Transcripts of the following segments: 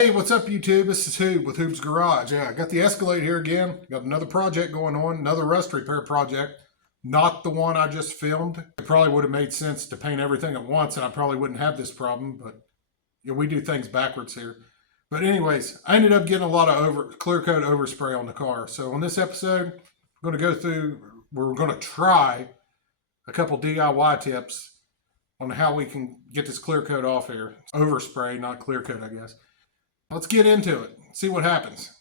Hey, what's up YouTube? This is Hoob with Hoob's Garage. Yeah, I got the Escalade here again. Got another project going on, another rust repair project. Not the one I just filmed. It probably would have made sense to paint everything at once and I probably wouldn't have this problem, but you know, we do things backwards here. But anyways, I ended up getting a lot of Clearcoat overspray on the car. So on this episode, we're going to try a couple DIY tips on how we can get this Clearcoat off here. Overspray, not Clearcoat, I guess. Let's get into it, see what happens.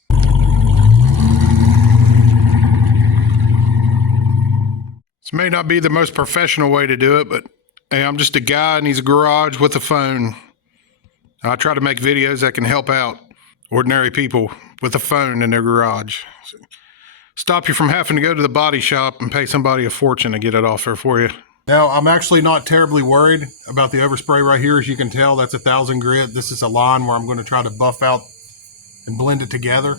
This may not be the most professional way to do it, but hey, I'm just a guy and he's a garage with a phone. I try to make videos that can help out ordinary people with a phone in their garage. Stop you from having to go to the body shop and pay somebody a fortune to get it off there for you. Now, I'm actually not terribly worried about the overspray right here. As you can tell, that's 1000 grit. This is a line where I'm going to try to buff out and blend it together.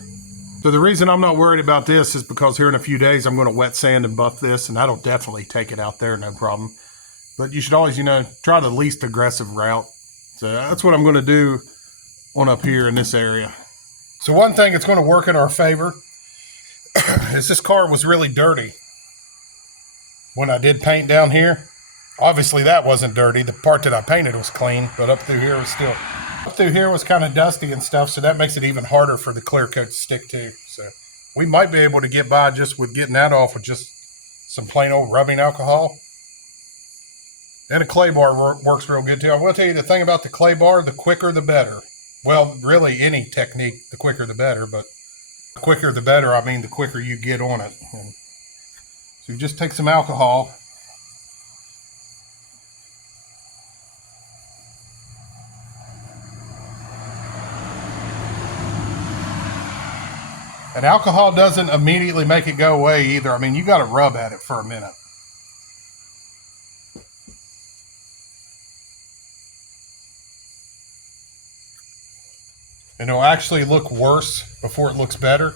So the reason I'm not worried about this is because here in a few days, I'm going to wet sand and buff this, and that'll definitely take it out there, no problem. But you should always, try the least aggressive route. So that's what I'm going to do on up here in this area. So one thing that's going to work in our favor is this car was really dirty when I did paint down here. Obviously that wasn't dirty. The part that I painted was clean, but up through here was kind of dusty and stuff, so that makes it even harder for the clear coat to stick to. So we might be able to get by just with getting that off with just some plain old rubbing alcohol. And a clay bar works real good too. I will tell you the thing about the clay bar, the quicker the better. Well, really any technique, the quicker the better, but the quicker the better, I mean the quicker you get on it. And so you just take some alcohol. And alcohol doesn't immediately make it go away either. I mean, you got to rub at it for a minute. And it'll actually look worse before it looks better.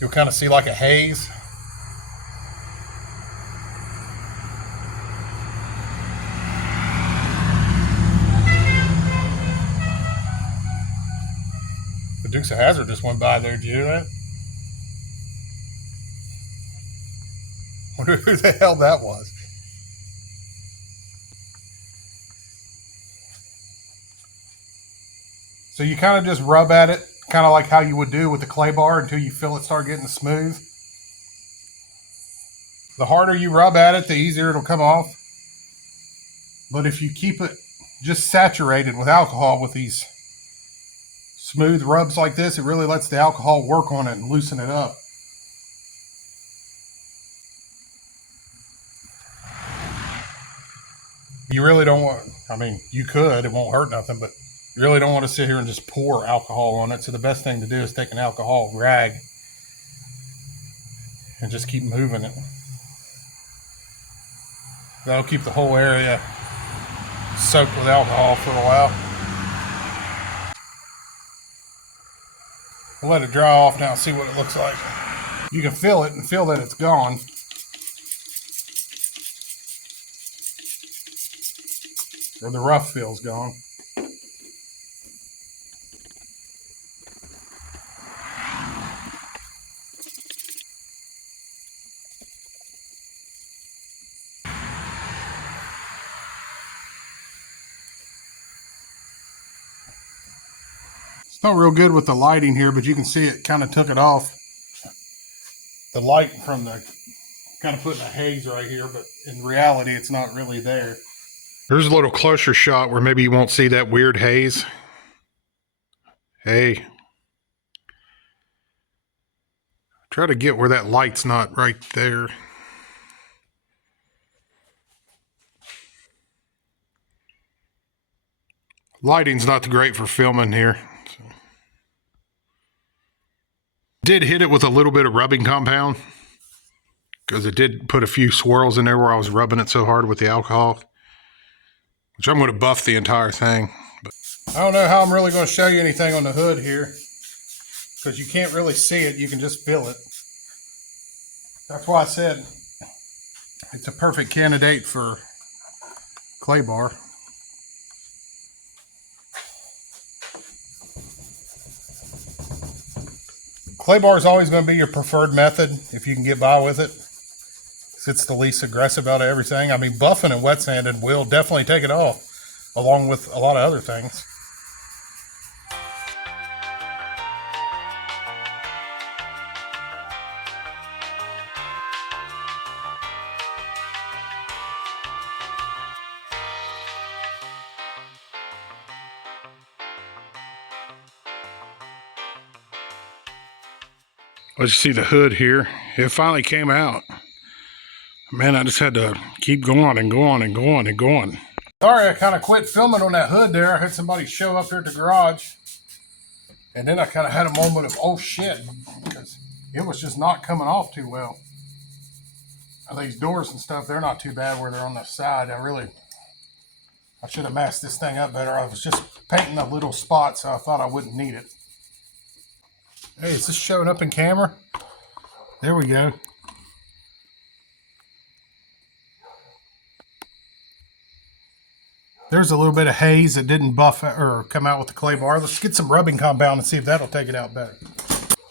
You'll kind of see like a haze. The Dukes of Hazzard just went by there. Did you hear that? Wonder who the hell that was. So you kind of just rub at it, kind of like how you would do with the clay bar until you feel it start getting smooth. The harder you rub at it, the easier it'll come off. But if you keep it just saturated with alcohol with these smooth rubs like this, it really lets the alcohol work on it and loosen it up. You really don't want, I mean, you could, it won't hurt nothing, but you really don't want to sit here and just pour alcohol on it. So the best thing to do is take an alcohol rag and just keep moving it. That'll keep the whole area soaked with alcohol for a while. We'll let it dry off now and see what it looks like. You can feel it and feel that it's gone. Or the rough feel's gone. It's not real good with the lighting here, but you can see it kind of took it off. The light from the kind of putting a haze right here, but in reality, it's not really there. Here's a little closer shot where maybe you won't see that weird haze. Hey. Try to get where that light's not right there. Lighting's not great for filming here. So. Did hit it with a little bit of rubbing compound because it did put a few swirls in there where I was rubbing it so hard with the alcohol, which I'm going to buff the entire thing. But I don't know how I'm really going to show you anything on the hood here because you can't really see it. You can just feel it. That's why I said it's a perfect candidate for clay bar. Clay bar is always going to be your preferred method if you can get by with it. It's the least aggressive out of everything. I mean, buffing and wet sanding will definitely take it off, along with a lot of other things. Let's see the hood here. It finally came out. Man, I just had to keep going and going and going and going. Sorry, I kind of quit filming on that hood there. I had somebody show up here at the garage. And then I kind of had a moment of, oh shit, because it was just not coming off too well. Now, these doors and stuff, they're not too bad where they're on the side. I should have masked this thing up better. I was just painting a little spot, so I thought I wouldn't need it. Hey, is this showing up in camera? There we go. There's a little bit of haze that didn't buff or come out with the clay bar. Let's get some rubbing compound and see if that'll take it out better.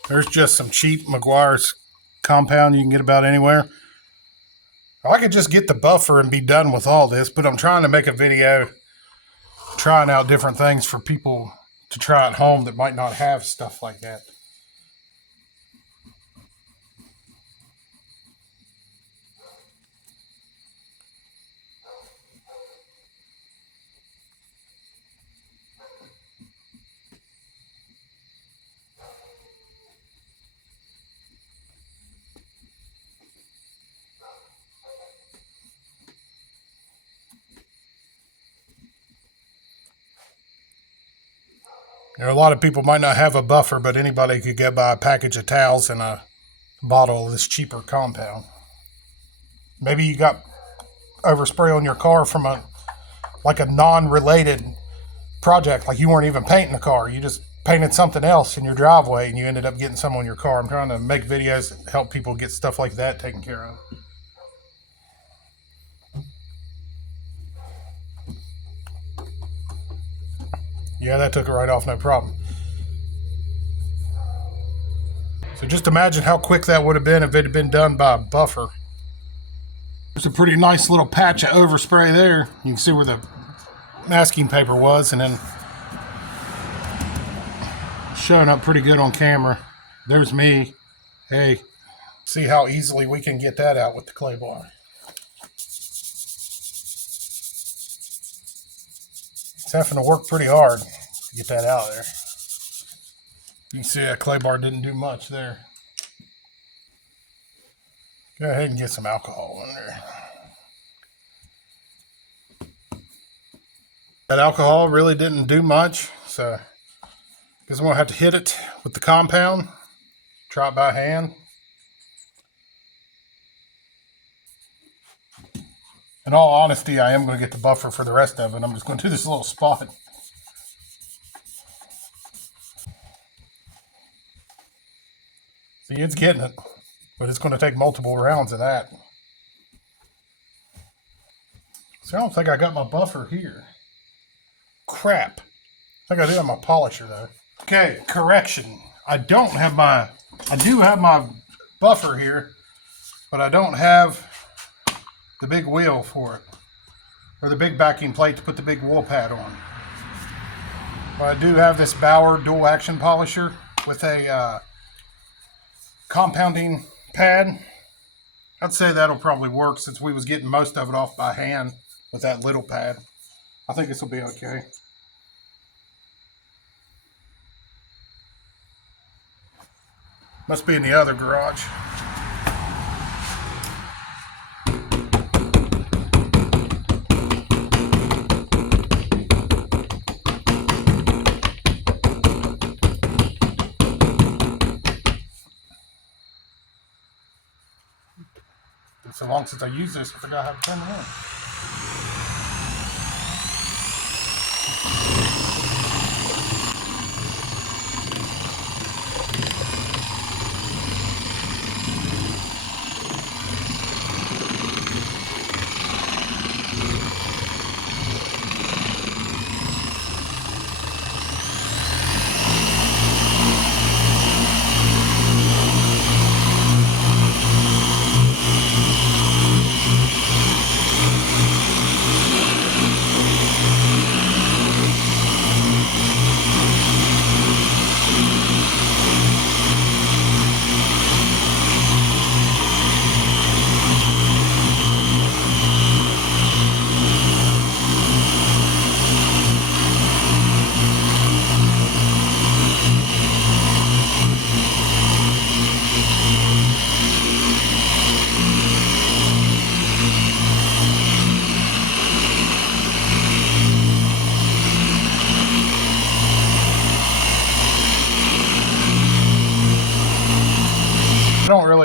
There's just some cheap Meguiar's compound you can get about anywhere. I could just get the buffer and be done with all this, but I'm trying to make a video trying out different things for people to try at home that might not have stuff like that. You know, a lot of people might not have a buffer, but anybody could go buy a package of towels and a bottle of this cheaper compound. Maybe you got overspray on your car from a non-related project, like you weren't even painting the car. You just painted something else in your driveway and you ended up getting some on your car. I'm trying to make videos that help people get stuff like that taken care of. Yeah, that took it right off, no problem. So just imagine how quick that would have been if it had been done by a buffer. There's a pretty nice little patch of overspray there. You can see where the masking paper was, and then showing up pretty good on camera. There's me. Hey, see how easily we can get that out with the clay bar. Having to work pretty hard to get that out of there. You can see that clay bar didn't do much there. Go ahead and get some alcohol in there. That alcohol really didn't do much, so I guess I'm going to have to hit it with the compound. Try it by hand. In all honesty, I am going to get the buffer for the rest of it. I'm just going to do this little spot. See, it's getting it, but it's going to take multiple rounds of that. See, I don't think I got my buffer here. Crap. I think I do have my polisher, though. Okay, correction. I do have my buffer here, but I don't have the big wheel for it, or the big backing plate to put the big wheel pad on. But I do have this Bauer dual action polisher with a compounding pad. I'd say that'll probably work since we was getting most of it off by hand with that little pad. I think this will be okay. Must be in the other garage. So long since I use this, I forgot how to turn it on.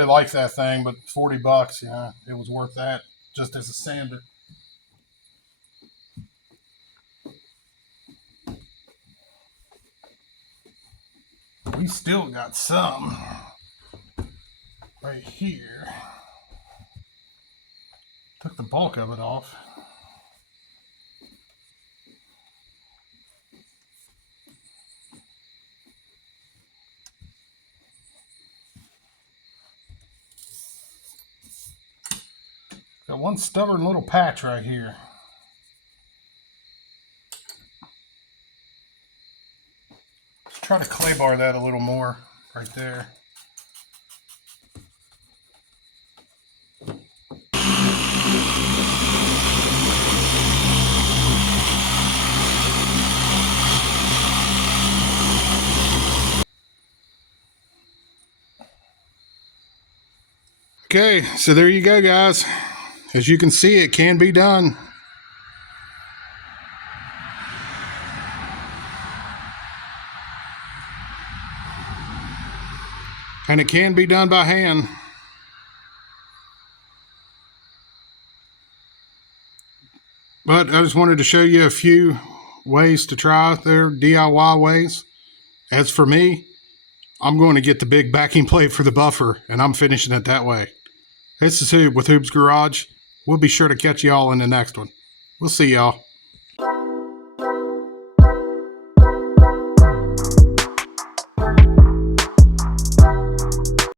like that thing, but $40, yeah, it was worth that just as a sander. We still got some right here. Took the bulk of it off. Got one stubborn little patch right here. Let's try to clay bar that a little more right there. Okay, so there you go, guys. As you can see, it can be done. And it can be done by hand. But I just wanted to show you a few ways to try their DIY ways. As for me, I'm going to get the big backing plate for the buffer, and I'm finishing it that way. This is Hoob with Hoob's Garage. We'll be sure to catch y'all in the next one. We'll see y'all.